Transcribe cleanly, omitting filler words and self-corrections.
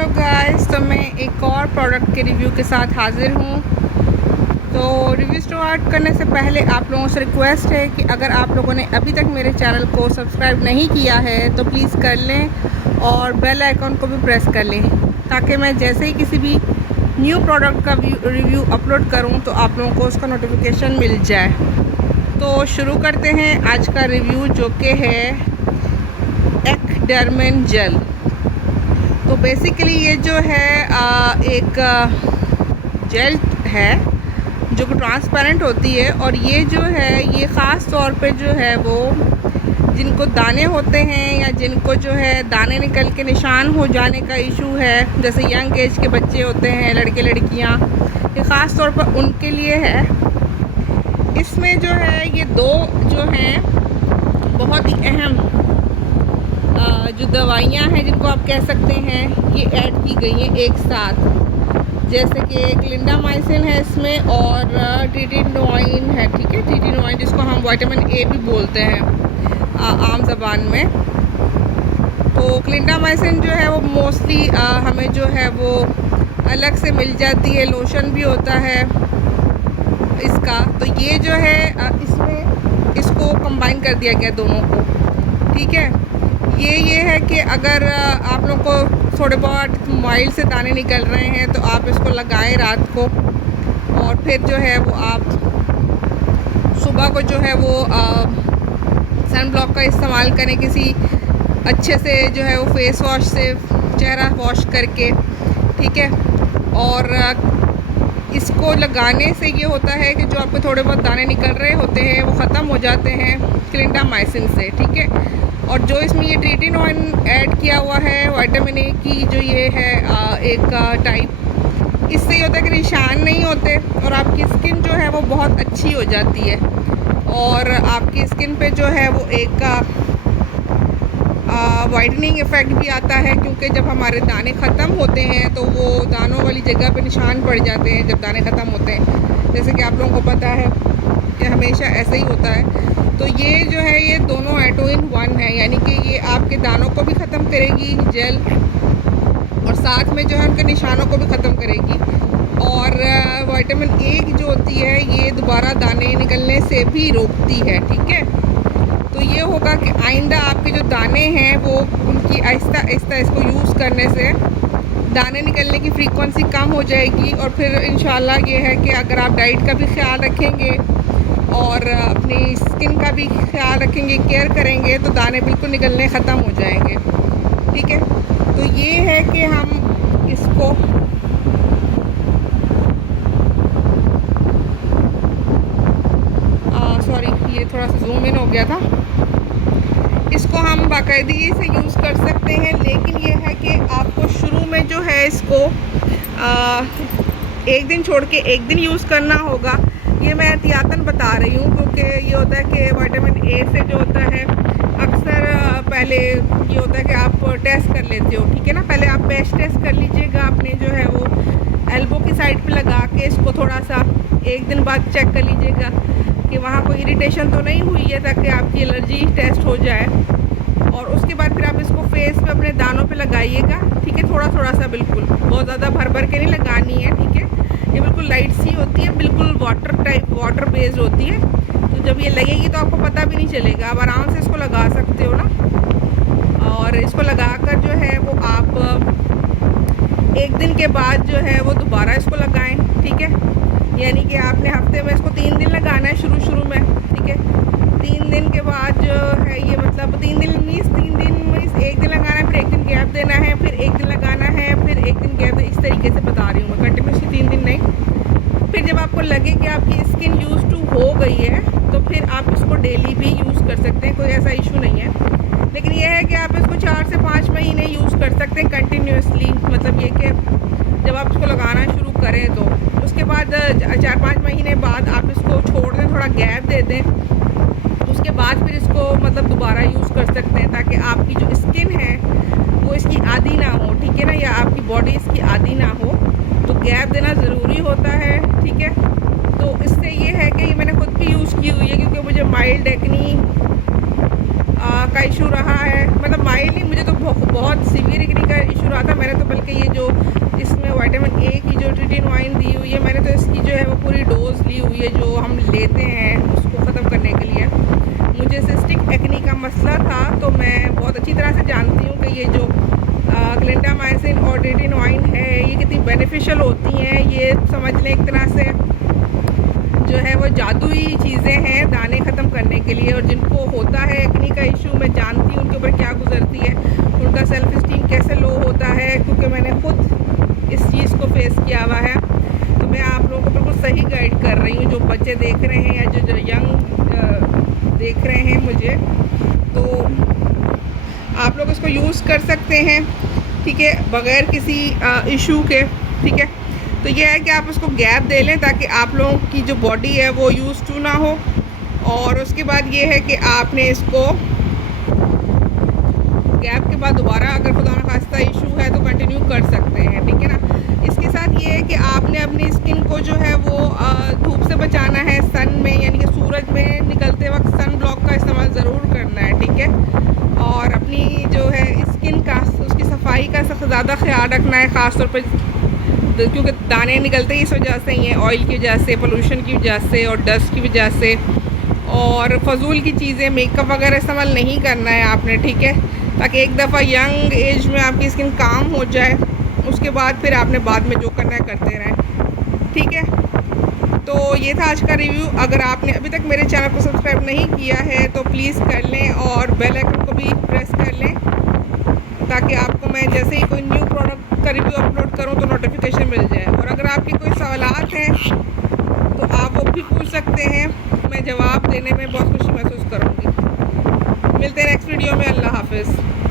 Hello guys, तो मैं एक और प्रोडक्ट के रिव्यू के साथ हाज़िर हूँ। तो रिव्यू स्टार्ट करने से पहले आप लोगों से रिक्वेस्ट है कि अगर आप लोगों ने अभी तक मेरे चैनल को सब्सक्राइब नहीं किया है तो प्लीज़ कर लें और बेल आइकॉन को भी प्रेस कर लें, ताकि मैं जैसे ही किसी भी न्यू प्रोडक्ट का रिव्यू अपलोड करूँ तो आप लोगों को उसका नोटिफिकेशन मिल जाए। तो शुरू करते हैं आज का रिव्यू, जो कि है एक्डर्मिन जेल। तो बेसिकली ये जो है एक जेल है जो कि ट्रांसपेरेंट होती है, और ये जो है ये ख़ास तौर पे जो है वो जिनको दाने होते हैं या जिनको जो है दाने निकल के निशान हो जाने का इशू है, जैसे यंग एज के बच्चे होते हैं, लड़के लड़कियां, ये ख़ास तौर पर उनके लिए है। इसमें जो है ये दो जो हैं बहुत ही अहम जो दवाइयाँ हैं, जिनको आप कह सकते हैं, ये ऐड की गई हैं एक साथ। जैसे कि क्लिंडामाइसिन है इसमें और ट्रिटिनोइन है, ठीक है, ट्रिटिनोइन जिसको हम विटामिन ए भी बोलते हैं आम ज़बान में। तो क्लिंडामाइसिन जो है वो मोस्टली हमें जो है वो अलग से मिल जाती है, लोशन भी होता है इसका। तो ये जो है इसमें इसको कंबाइन कर दिया गया दोनों को, ठीक है। ये है कि अगर आप लोगों को थोड़े बहुत माइल्ड से दाने निकल रहे हैं तो आप इसको लगाएं रात को, और फिर जो है वो आप सुबह को जो है वो सन ब्लॉक का इस्तेमाल करें, किसी अच्छे से जो है वो फेस वॉश से चेहरा वॉश करके, ठीक है। और इसको लगाने से ये होता है कि जो आपको थोड़े बहुत दाने निकल रहे होते हैं वो ख़त्म हो जाते हैं क्लिंडामाइसिन से, ठीक है। और जो इसमें ये ट्रिटिनोइन ऐड किया हुआ है विटामिन ए की जो ये है एक टाइप, इससे ये होता है कि निशान नहीं होते और आपकी स्किन जो है वो बहुत अच्छी हो जाती है। और आपकी स्किन पे जो है वो एक वाइटनिंग इफ़ेक्ट भी आता है, क्योंकि जब हमारे दाने ख़त्म होते हैं तो वो दानों वाली जगह पे निशान पड़ जाते हैं जब दाने ख़त्म होते हैं, जैसे कि आप लोगों को पता है कि हमेशा ऐसे ही होता है। तो ये जो है ये दोनों 2 in 1 है, यानी कि ये आपके दानों को भी ख़त्म करेगी जेल, और साथ में जो है उनके निशानों को भी ख़त्म करेगी। और विटामिन ए जो होती है ये दोबारा दाने निकलने से भी रोकती है, ठीक है। तो ये होगा कि आइंदा आपके जो दाने हैं वो उनकी आहिस्ता आहिस्ता इसको यूज़ करने से दाने निकलने की फ्रीक्वेंसी कम हो जाएगी। और फिर इंशाल्लाह ये है कि अगर आप डाइट का भी ख्याल रखेंगे और अपनी स्किन का भी ख्याल रखेंगे, केयर करेंगे, तो दाने बिल्कुल निकलने ख़त्म हो जाएंगे, ठीक है। तो ये है कि हम इसको सॉरी ये थोड़ा सा जूम इन हो गया था। इसको हम बाकायदगी से यूज़ कर सकते हैं, लेकिन ये है कि आपको शुरू में जो है इसको एक दिन छोड़ के एक दिन यूज़ करना होगा। ये मैं एहतियातन बता रही हूँ, क्योंकि ये होता है कि विटामिन ए से जो होता है अक्सर पहले ये होता है कि आप टेस्ट कर लेते हो, ठीक है ना। पहले आप पैच टेस्ट कर लीजिएगा अपने जो है वो एल्बो की साइड पे लगा के, इसको थोड़ा सा एक दिन बाद चेक कर लीजिएगा कि वहाँ कोई इरिटेशन तो नहीं हुई है, ताकि आपकी एलर्जी टेस्ट हो जाए। और उसके बाद फिर आप इसको फेस पे अपने दानों पे लगाइएगा, ठीक है, थोड़ा थोड़ा सा, बिल्कुल बहुत ज़्यादा भर भर के नहीं लगानी है, ठीक है। ये बिल्कुल लाइट सी होती है, बिल्कुल वाटर बेस्ड होती है। तो जब ये लगेगी तो आपको पता भी नहीं चलेगा, आप आराम से इसको लगा सकते हो ना। और इसको लगाकर जो है वो आप एक दिन के बाद जो है वो दोबारा इसको लगाएं, ठीक है। यानी कि आपने हफ्ते में इसको 3 दिन लगाना है शुरू में, ठीक है। 3 दिन के बाद जो है ये मतलब 3 दिन मीन्स एक दिन लगाना है, फिर एक दिन गैप देना है, फिर एक दिन लगाना है, फिर एक दिन गैप, इस तरीके से बता रही हूँ मैं, कंटिन्यूसली 3 दिन नहीं। फिर जब आपको लगे कि आपकी स्किन यूज़ टू हो गई है तो फिर आप इसको डेली भी यूज़ कर सकते हैं, कोई ऐसा इशू नहीं है। लेकिन यह है कि आप इसको 4 से 5 महीने यूज़ कर सकते हैं कंटिन्यूसली, मतलब ये कि जब आप इसको लगाना शुरू करें तो उसके बाद 4-5 महीने बाद आप इसको छोड़ दें, थोड़ा गैप दे दें, उसके बाद फिर इसको मतलब दोबारा यूज़ कर सकते हैं, ताकि आपकी जो स्किन है वो इसकी आदी ना हो, ठीक है ना, या आपकी बॉडी इसकी आदी ना हो। तो गैप देना ज़रूरी होता है, ठीक है। तो इससे ये है कि ये मैंने खुद भी यूज़ की हुई है, क्योंकि मुझे माइल्ड एक्नी का का इशू रहा है, मतलब माइल्ड नहीं, मुझे तो बहुत सीवियर एक्ने का इशू रहा था। मैंने तो बल्कि ये जो इसमें विटामिन ए की जो ट्रिटिनोइन दी हुई है, मैंने तो इसकी जो है वो पूरी डोज ली हुई है जो हम लेते हैं उसको ख़त्म करने के लिए। मुझे सिस्टिक एक्ने का मसला था, तो मैं बहुत अच्छी तरह से जानती हूँ कि ये जो क्लिंडामाइसिन और ट्रिटिनोइन है ये कितनी बेनिफिशियल होती हैं। ये समझ लें एक तरह से जो है वो जादुई चीज़ें हैं दाने ख़त्म करने के लिए। और जिनको होता है एक्ने का इशू, मैं जानती हूँ उनके ऊपर क्या गुजरती है, उनका सेल्फ इस्टीम कैसे लो होता है, क्योंकि मैंने खुद इस चीज़ को फेस किया हुआ है। तो मैं आप लोगों को बिल्कुल सही गाइड कर रही हूँ। जो बच्चे देख रहे हैं या जो यंग देख रहे हैं मुझे, तो आप लोग इसको यूज़ कर सकते हैं, ठीक है, बग़ैर किसी इशू के, ठीक है। तो ये है कि आप उसको गैप दे लें ताकि आप लोगों की जो बॉडी है वो यूज़ टू ना हो। और उसके बाद ये है कि आपने इसको गैप के बाद दोबारा अगर खुदा न खास्ता इशू है तो कंटिन्यू कर सकते हैं, ठीक है ना। इसके साथ ये है कि आपने अपनी स्किन को जो है वो धूप से बचाना है, सन में यानी कि सूरज में निकलते वक्त सन ब्लॉक का इस्तेमाल ज़रूर करना है, ठीक है। और अपनी जो है स्किन का उसकी सफाई का सबसे ज़्यादा ख्याल रखना है, ख़ास तौर पर क्योंकि दाने निकलते ही इस वजह से ही हैं, ऑयल की वजह से, पोल्यूशन की वजह से और डस्ट की वजह से। और फजूल की चीज़ें, मेकअप वगैरह इस्तेमाल नहीं करना है आपने, ठीक है, ताकि एक दफ़ा यंग एज में आपकी स्किन काम हो जाए, उसके बाद फिर आपने बाद में जो करना है करते रहें, ठीक है। तो ये था आज का रिव्यू। अगर आपने अभी तक मेरे चैनल को सब्सक्राइब नहीं किया है तो प्लीज़ कर लें और बेल आइकन को भी प्रेस कर लें, ताकि आपको मैं जैसे ही कोई न्यू प्रोडक्ट का रिव्यू अपलोड करूं तो नोटिफिकेशन मिल जाए। और अगर आपकी कोई सवालात हैं तो आप वो भी पूछ सकते हैं, मैं जवाब देने में बहुत खुशी महसूस करूंगी। मिलते हैं नेक्स्ट वीडियो में। अल्लाह हाफ़िज़।